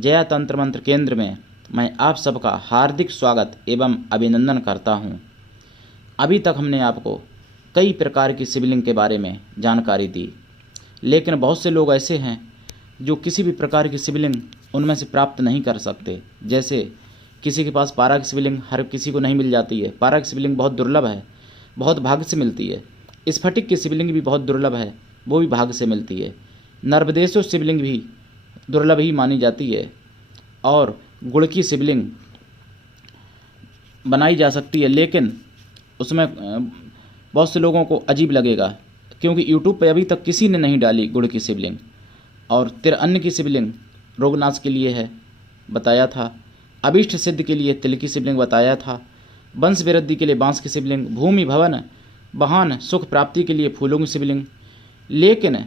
जया तंत्र मंत्र केंद्र में मैं आप सबका हार्दिक स्वागत एवं अभिनंदन करता हूं। अभी तक हमने आपको कई प्रकार की शिवलिंग के बारे में जानकारी दी, लेकिन बहुत से लोग ऐसे हैं जो किसी भी प्रकार की शिवलिंग उनमें से प्राप्त नहीं कर सकते। जैसे किसी के पास पारा की शिवलिंग हर किसी को नहीं मिल जाती है। पारा की शिवलिंग बहुत दुर्लभ है, बहुत भाग्य से मिलती है। स्फटिक की शिवलिंग भी बहुत दुर्लभ है, वो भी भाग्य से मिलती है। नर्मदेश्वर शिवलिंग भी दुर्लभ ही मानी जाती है और गुड़ की शिवलिंग बनाई जा सकती है, लेकिन उसमें बहुत से लोगों को अजीब लगेगा क्योंकि यूट्यूब पे अभी तक किसी ने नहीं डाली गुड़ की शिवलिंग। और तिरअन्न की शिवलिंग रोगनाश के लिए है बताया था, अभीष्ट सिद्ध के लिए तिल की शिवलिंग बताया था, वंश वृद्धि के लिए बांस की शिवलिंग, भूमि भवन वाहन सुख प्राप्ति के लिए फूलों की शिवलिंग। लेकिन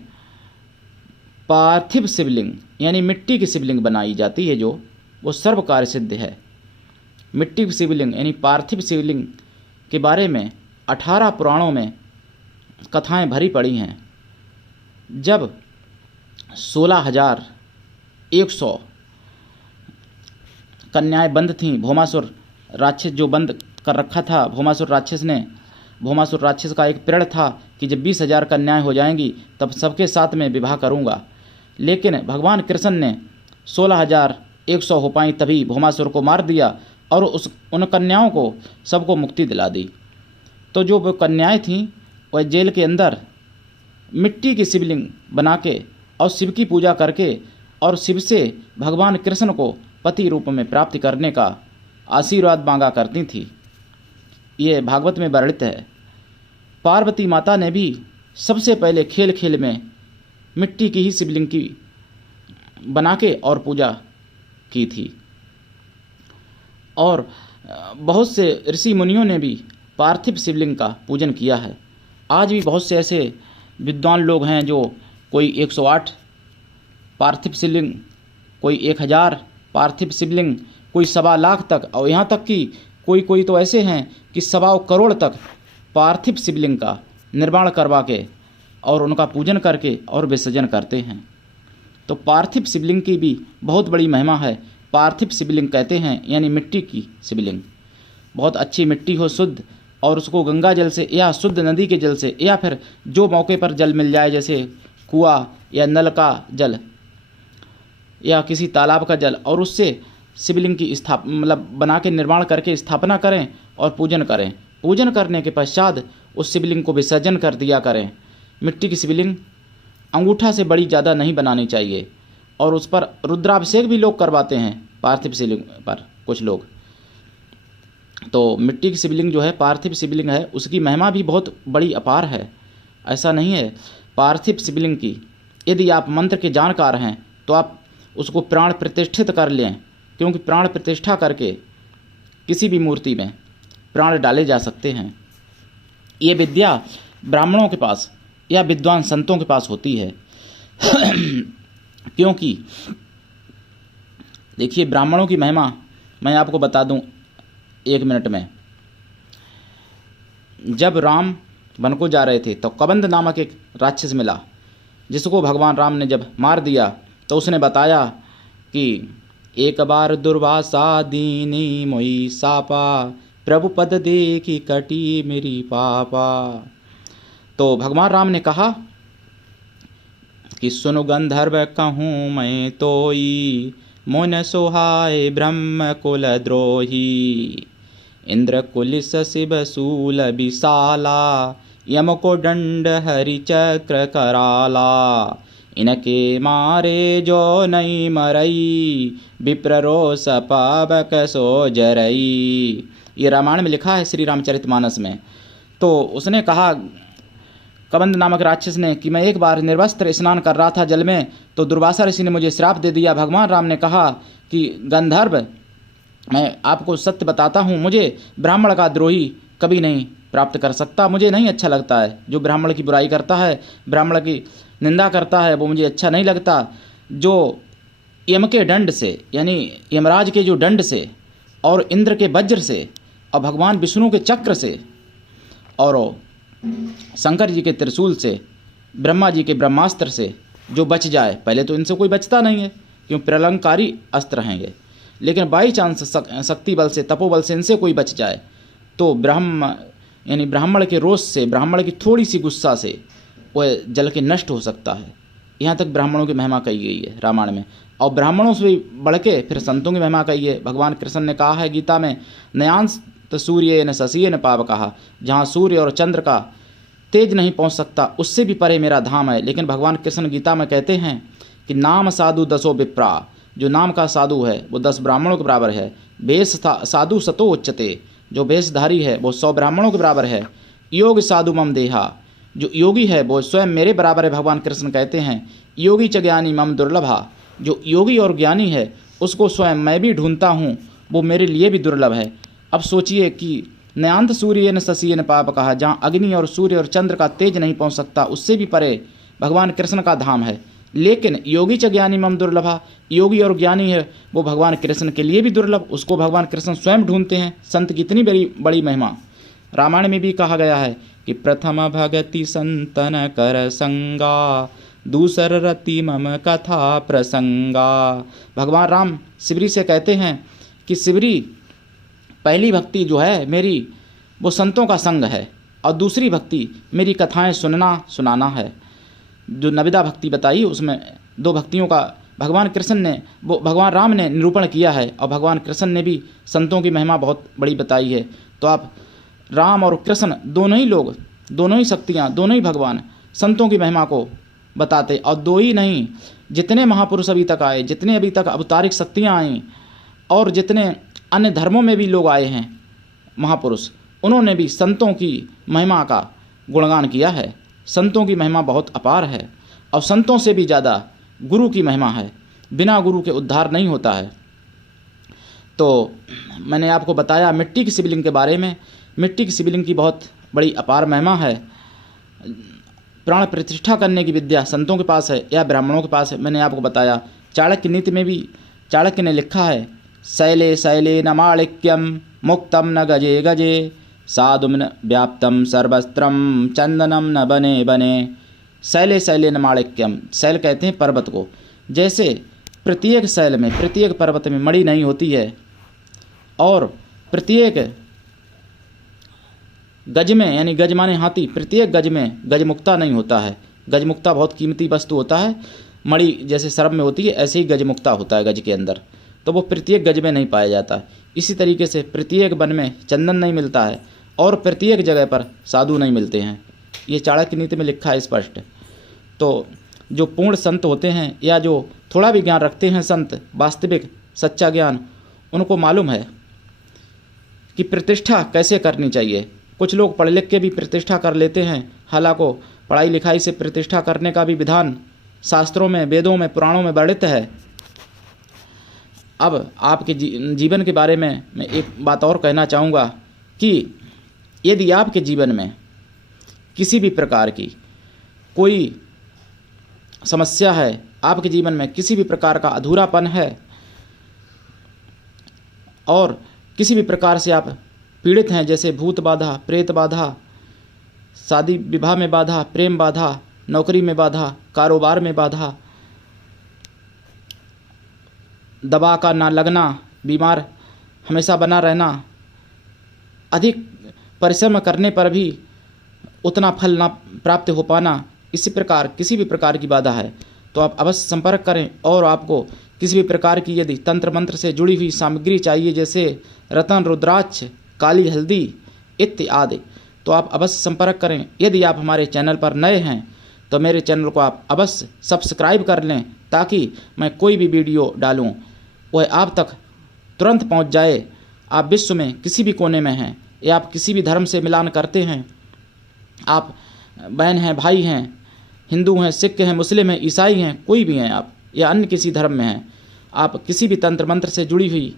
पार्थिव शिवलिंग यानी मिट्टी की शिवलिंग बनाई जाती है जो वो सर्व कार्य सिद्ध है। मिट्टी की शिवलिंग यानी पार्थिव शिवलिंग के बारे में 18 पुराणों में कथाएं भरी पड़ी हैं। जब 16,100 कन्याएं बंद थीं, भौमासुर राक्षस जो बंद कर रखा था भौमासुर राक्षस ने, भौमासुर राक्षस का एक प्रण था कि जब 20,000 कन्याएं हो जाएंगी तब सबके साथ में विवाह करूंगा। लेकिन भगवान कृष्ण ने 16,100 हो पाई तभी भौमासुर को मार दिया और उन कन्याओं को सबको मुक्ति दिला दी। तो जो वो कन्याएं थीं वह जेल के अंदर मिट्टी की शिवलिंग बना के और शिव की पूजा करके और शिव से भगवान कृष्ण को पति रूप में प्राप्ति करने का आशीर्वाद मांगा करती थी। ये भागवत में वर्णित है। पार्वती माता ने भी सबसे पहले खेल खेल में मिट्टी की ही शिवलिंग की बना के और पूजा की थी। और बहुत से ऋषि मुनियों ने भी पार्थिव शिवलिंग का पूजन किया है। आज भी बहुत से ऐसे विद्वान लोग हैं जो कोई 108 पार्थिव शिवलिंग, कोई 1000 पार्थिव शिवलिंग, कोई 1.25 लाख तक, और यहाँ तक कि कोई तो ऐसे हैं कि 1.25 करोड़ तक पार्थिव शिवलिंग का निर्माण करवा के और उनका पूजन करके और विसर्जन करते हैं। तो पार्थिव शिवलिंग की भी बहुत बड़ी महिमा है। पार्थिव शिवलिंग कहते हैं यानी मिट्टी की शिवलिंग, बहुत अच्छी मिट्टी हो शुद्ध, और उसको गंगा जल से या शुद्ध नदी के जल से या फिर जो मौके पर जल मिल जाए, जैसे कुआं या नल का जल या किसी तालाब का जल, और उससे शिवलिंग की बना के निर्माण करके स्थापना करें और पूजन करें। पूजन करने के पश्चात उस शिवलिंग को विसर्जन कर दिया करें। मिट्टी की शिवलिंग अंगूठा से बड़ी ज़्यादा नहीं बनानी चाहिए, और उस पर रुद्राभिषेक भी लोग करवाते हैं पार्थिव शिवलिंग पर कुछ लोग। तो मिट्टी की शिवलिंग जो है पार्थिव शिवलिंग है, उसकी महिमा भी बहुत बड़ी अपार है। ऐसा नहीं है, पार्थिव शिवलिंग की यदि आप मंत्र के जानकार हैं तो आप उसको प्राण प्रतिष्ठित कर लें, क्योंकि प्राण प्रतिष्ठा करके किसी भी मूर्ति में प्राण डाले जा सकते हैं। ये विद्या ब्राह्मणों के पास या विद्वान संतों के पास होती है। क्योंकि देखिए ब्राह्मणों की महिमा मैं आपको बता दूं 1 मिनट में। जब राम वन को जा रहे थे तो कबंध नामक एक राक्षस मिला, जिसको भगवान राम ने जब मार दिया तो उसने बताया कि एक बार दुर्वासा दीनी मोई सापा, प्रभु पद देखी कटी मेरी पापा। तो भगवान राम ने कहा कि सुनो गंधर्व कहूँ मैं तोई, मोन सोहाय ब्रह्म कुल द्रोही। इंद्र कुलिस शिव शूल विशाला, यम को दंड हरि चक्र कराला। इनके मारे जो नहीं मरई, विप्ररोष पावक सो जरई। ये रामायण में लिखा है, श्री रामचरितमानस में। तो उसने कहा कबंध नामक राक्षस ने कि मैं एक बार निर्वस्त्र स्नान कर रहा था जल में, तो दुर्वासा ऋषि ने मुझे श्राप दे दिया। भगवान राम ने कहा कि गंधर्व मैं आपको सत्य बताता हूँ, मुझे ब्राह्मण का द्रोही कभी नहीं प्राप्त कर सकता। मुझे नहीं अच्छा लगता है जो ब्राह्मण की बुराई करता है, ब्राह्मण की निंदा करता है, वो मुझे अच्छा नहीं लगता। जो यम के दंड से यानी यमराज के जो दंड से और इंद्र के वज्र से और भगवान विष्णु के चक्र से और शंकर जी के त्रिशूल से, ब्रह्मा जी के ब्रह्मास्त्र से जो बच जाए, पहले तो इनसे कोई बचता नहीं है, क्यों प्रलंकारी अस्त्र हैं ये। लेकिन बाई चांस शक्ति बल से, तपोबल से इनसे कोई बच जाए तो ब्राह्मण के रोष से, ब्राह्मण की थोड़ी सी गुस्सा से वह जल के नष्ट हो सकता है। यहाँ तक ब्राह्मणों की महिमा कही गई है रामायण में। और ब्राह्मणों से भी बढ़ के फिर संतों की महिमा कही है। भगवान कृष्ण ने कहा है गीता में, नयांस सूर्य न शशि न पाप कहा, जहाँ सूर्य और चंद्र का तेज नहीं पहुँच सकता उससे भी परे मेरा धाम है। लेकिन भगवान कृष्ण गीता में कहते हैं कि नाम साधु दसो विप्रा, जो नाम का साधु है वो 10 ब्राह्मणों के बराबर है। वेश साधु सतो उच्चते, जो वेशधारी है वो 100 ब्राह्मणों के बराबर है। योग साधु मम देहा, जो योगी है वो स्वयं मेरे बराबर है। भगवान कृष्ण कहते हैं योगी च ज्ञानी मम दुर्लभा, जो योगी और ज्ञानी है उसको स्वयं मैं भी ढूंढता हूँ, वो मेरे लिए भी दुर्लभ है। अब सोचिए कि नयांत सूर्य न शशि न पाप कहा, जहाँ अग्नि और सूर्य और चंद्र का तेज नहीं पहुँच सकता उससे भी परे भगवान कृष्ण का धाम है। लेकिन योगी च ज्ञानी मम दुर्लभा, योगी और ज्ञानी है वो भगवान कृष्ण के लिए भी दुर्लभ, उसको भगवान कृष्ण स्वयं ढूंढते हैं। संत की इतनी बड़ी महिमा रामायण में भी कहा गया है कि प्रथम भगति संतन कर संगा, दूसर रति मम कथा प्रसंगा। भगवान राम शिवरी से कहते हैं कि शिवरी, पहली भक्ति जो है मेरी वो संतों का संग है, और दूसरी भक्ति मेरी कथाएं सुनाना है। जो नविदा भक्ति बताई उसमें 2 भक्तियों का भगवान कृष्ण ने, वो भगवान राम ने निरूपण किया है, और भगवान कृष्ण ने भी संतों की महिमा बहुत बड़ी बताई है। तो आप राम और कृष्ण दोनों ही लोग, दोनों ही शक्तियाँ, दोनों ही भगवान संतों की महिमा को बताते। और 2 ही नहीं, जितने महापुरुष अभी तक आए, जितने अभी तक अवतारिक शक्तियाँ आई, और जितने अन्य धर्मों में भी लोग आए हैं महापुरुष, उन्होंने भी संतों की महिमा का गुणगान किया है। संतों की महिमा बहुत अपार है, और संतों से भी ज़्यादा गुरु की महिमा है। बिना गुरु के उद्धार नहीं होता है। तो मैंने आपको बताया मिट्टी की शिवलिंग के बारे में। मिट्टी की शिवलिंग की बहुत बड़ी अपार महिमा है। प्राण प्रतिष्ठा करने की विद्या संतों के पास है या ब्राह्मणों के पास है, मैंने आपको बताया। चाणक्य नीति में भी चाणक्य ने लिखा है, शैले शैले न माणिक्यम मुक्तम न गजे गजे, साधुम न व्याप्तम सर्वस्त्रम चंदनम न बने बने। शैले शैले न माणिक्यम, शैल कहते हैं पर्वत को। जैसे प्रत्येक शैल में, प्रत्येक पर्वत में मणि नहीं होती है, और प्रत्येक गज में, यानी गज माने हाथी, प्रत्येक गज में गजमुक्ता नहीं होता है। गजमुक्ता बहुत कीमती वस्तु होता है। मणि जैसे सर्प में होती है, ऐसे ही गजमुक्ता होता है गज के अंदर, तो वो प्रत्येक गज में नहीं पाया जाता। इसी तरीके से प्रत्येक वन में चंदन नहीं मिलता है, और प्रत्येक जगह पर साधु नहीं मिलते हैं। ये चाणक्य नीति में लिखा है स्पष्ट। तो जो पूर्ण संत होते हैं, या जो थोड़ा भी ज्ञान रखते हैं संत, वास्तविक सच्चा ज्ञान, उनको मालूम है कि प्रतिष्ठा कैसे करनी चाहिए। कुछ लोग पढ़ लिख के भी प्रतिष्ठा कर लेते हैं, हालांकि पढ़ाई लिखाई से प्रतिष्ठा करने का भी विधान शास्त्रों में, वेदों में, पुराणों में वर्णित है। अब आपके जीवन के बारे में मैं एक बात और कहना चाहूँगा कि यदि आपके जीवन में किसी भी प्रकार की कोई समस्या है, आपके जीवन में किसी भी प्रकार का अधूरापन है, और किसी भी प्रकार से आप पीड़ित हैं, जैसे भूत बाधा, प्रेत बाधा, शादी विवाह में बाधा, प्रेम बाधा, नौकरी में बाधा, कारोबार में बाधा, दवा का ना लगना, बीमार हमेशा बना रहना, अधिक परिश्रम करने पर भी उतना फल ना प्राप्त हो पाना, इसी प्रकार किसी भी प्रकार की बाधा है तो आप अवश्य संपर्क करें। और आपको किसी भी प्रकार की यदि तंत्र मंत्र से जुड़ी हुई सामग्री चाहिए, जैसे रतन, रुद्राक्ष, काली हल्दी इत्यादि, तो आप अवश्य संपर्क करें। यदि आप हमारे चैनल पर नए हैं तो मेरे चैनल को आप अवश्य सब्सक्राइब कर लें, ताकि मैं कोई भी वीडियो डालूं वह आप तक तुरंत पहुंच जाए। आप विश्व में किसी भी कोने में हैं, या आप किसी भी धर्म से मिलान करते हैं, आप बहन हैं, भाई हैं, हिंदू हैं, सिख हैं, मुस्लिम हैं, ईसाई हैं, कोई भी हैं आप, या अन्य किसी धर्म में हैं, आप किसी भी तंत्र मंत्र से जुड़ी हुई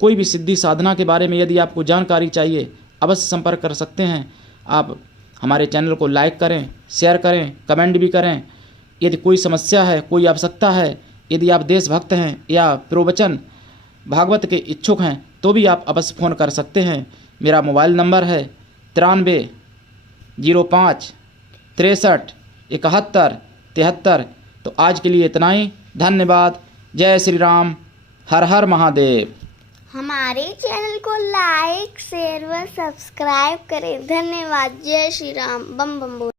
कोई भी सिद्धि साधना के बारे में यदि आपको जानकारी चाहिए, अवश्य संपर्क कर सकते हैं। आप हमारे चैनल को लाइक करें, शेयर करें, कमेंट भी करें। यदि कोई समस्या है, कोई आवश्यकता है, यदि आप देशभक्त हैं या प्रवचन भागवत के इच्छुक हैं, तो भी आप अवश्य फ़ोन कर सकते हैं। मेरा मोबाइल नंबर है 93 05 63 71 73। तो आज के लिए इतना ही। धन्यवाद। जय श्री राम। हर हर महादेव। हमारे चैनल को लाइक शेयर व सब्सक्राइब करें। धन्यवाद। जय श्री राम। बम बम बोल।